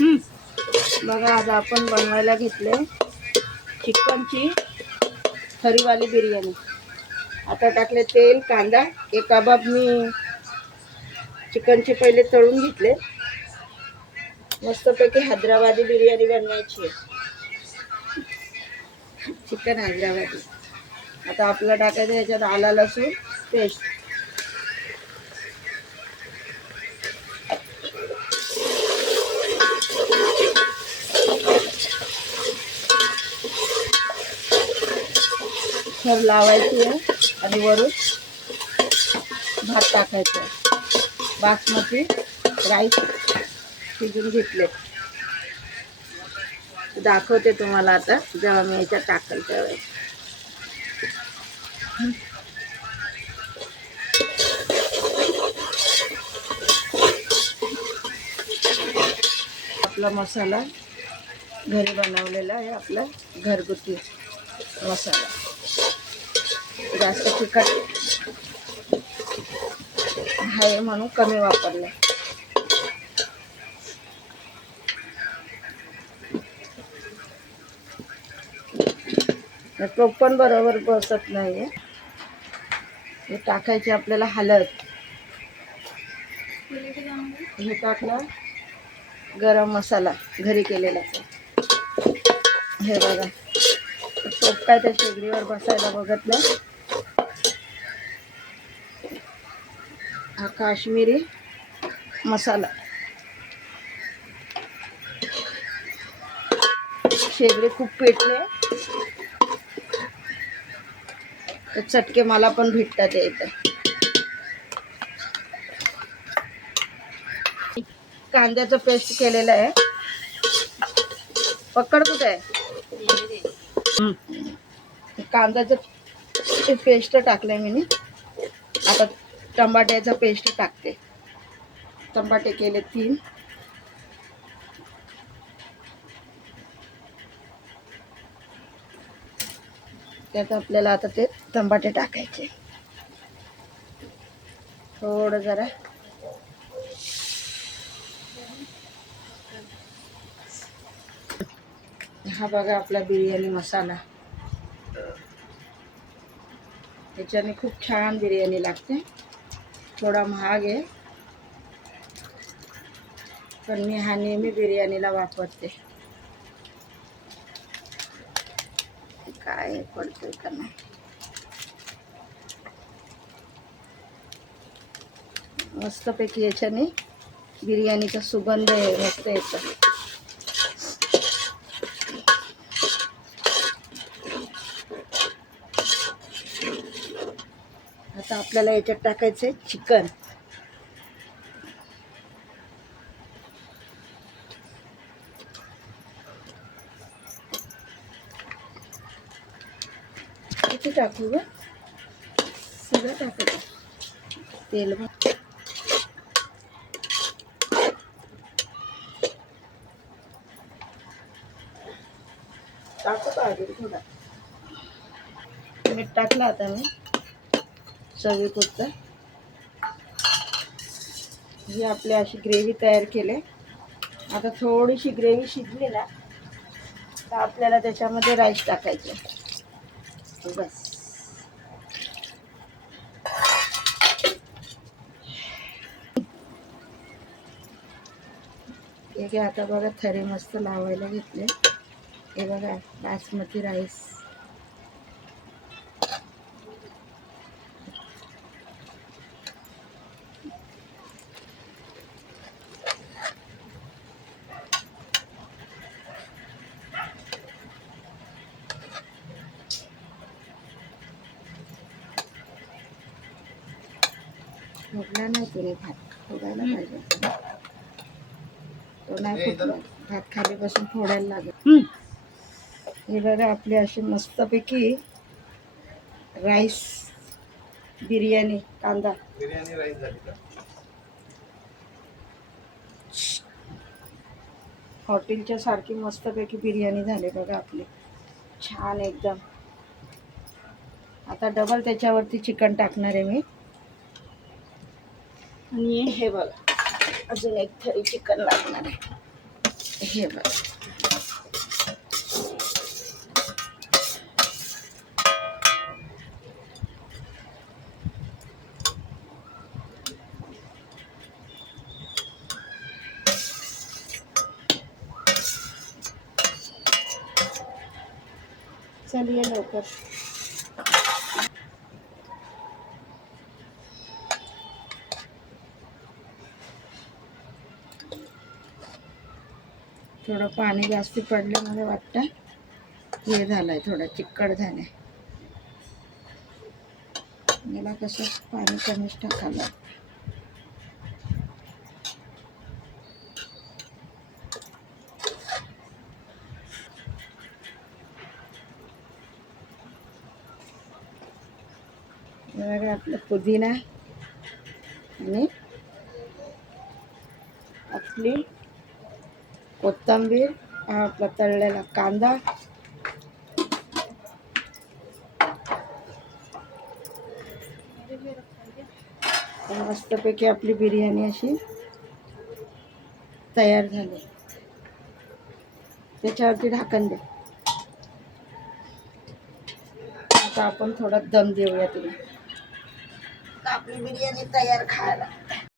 बघा आज आपण बनवायला घेतले चिकनची खरीवाली बिर्याणी. आता टाकले तेल, कांदा. हे कबाब मी चिकनचे पहिले तळून घेतले. मस्तपैकी हैदराबादी बिर्याणी बनवायची आहे. चिकन हैदराबादी. आता आपलं टाकायचं याच्यात आला लसूण पेस्ट. थर लावायची आहे आणि वरून भात टाकायचा आहे. बासमती राईस शिजून घेतले. दाखवते तुम्हाला आता जेव्हा मी याच्यात टाकल त्यावेळेस. आपला मसाला घरी बनवलेला आहे. आपला घरगुती मसाला. जास्त तिखट आहे म्हणून कमी वापरला. तो पण बरोबर बसत नाही. हे टाकायचे आपल्याला हळद. हे टाकला गरम मसाला घरी केलेला. हे बघा टोप काय त्या शेगडीवर बसायला बघत नाही. हा काश्मीरी मसाला. शेगडी खूप पेटले तर चटके मला पण भेटतात इथं. कांद्याचं पेस्ट केलेलं आहे. पकड कुठे आहे? कांद्याचं पेस्ट टाकलंय मी. आता टमाट्याचं पेस्ट टाकते. टमाटे केले 3. त्यात आपल्याला आता ते टमाटे टाकायचे. थोडं जरा हा बघा आपला बिर्याणी मसाला. त्याच्याने खूप छान बिर्याणी लागते. थोडा महाग आहे पण मी हा नेहमी बिर्याणीला वापरते. काय पडतोय का नाही. मस्तपैकी याच्याने बिर्याणीचा सुगंध मस्त येतो. आता आपल्याला याच्यात टाकायचं आहे चिकन. किती टाकू ग? सगळं टाकायचं. तेल टाकू पाहिजे थोडा. मीठ टाकलं आता मी चवीपुरतं. ही आपली अशी ग्रेव्ही तयार केली. आता थोडीशी ग्रेव्ही शिजली ना तर आपल्याला त्याच्यामध्ये राईस टाकायचे. बस. हे आता बघा थरे मस्त लावायला घेतले. हे बघा बासमती राईस. फुटला नाही तरी भात फोडायला पाहिजे. तो नाही फुटला. भात खाली बसून फोडायला लागेल. हे बघा आपली अशी मस्तपैकी राईस बिर्याणी. कांदा बिर्याणी राईस झाली का? हॉटेलच्या सारखी मस्तपैकी बिर्याणी झाली बघा आपली. छान एकदम. आता डबल त्याच्यावरती चिकन टाकणार आहे मी. आणि हे बघा अजून एक थरी चिकन लागणार आहे. हे बघ, चल ये लवकर. थोडं पाणी जास्त पडलं मला वाटतं, हे झालंय, थोडं चिकट झालंय. मला कसं पाणी कमीच टाकायला. बघा आपलं पुदिना आणि आपली कोथिंबीर, हा आपला तळलेला कांदा, मस्तपैकी आपली बिर्याणी अशी तयार झाली. त्याच्यावरती ढाकण दे. आता आपण थोडा दम देऊया तिला. आपली बिर्याणी तयार खायला.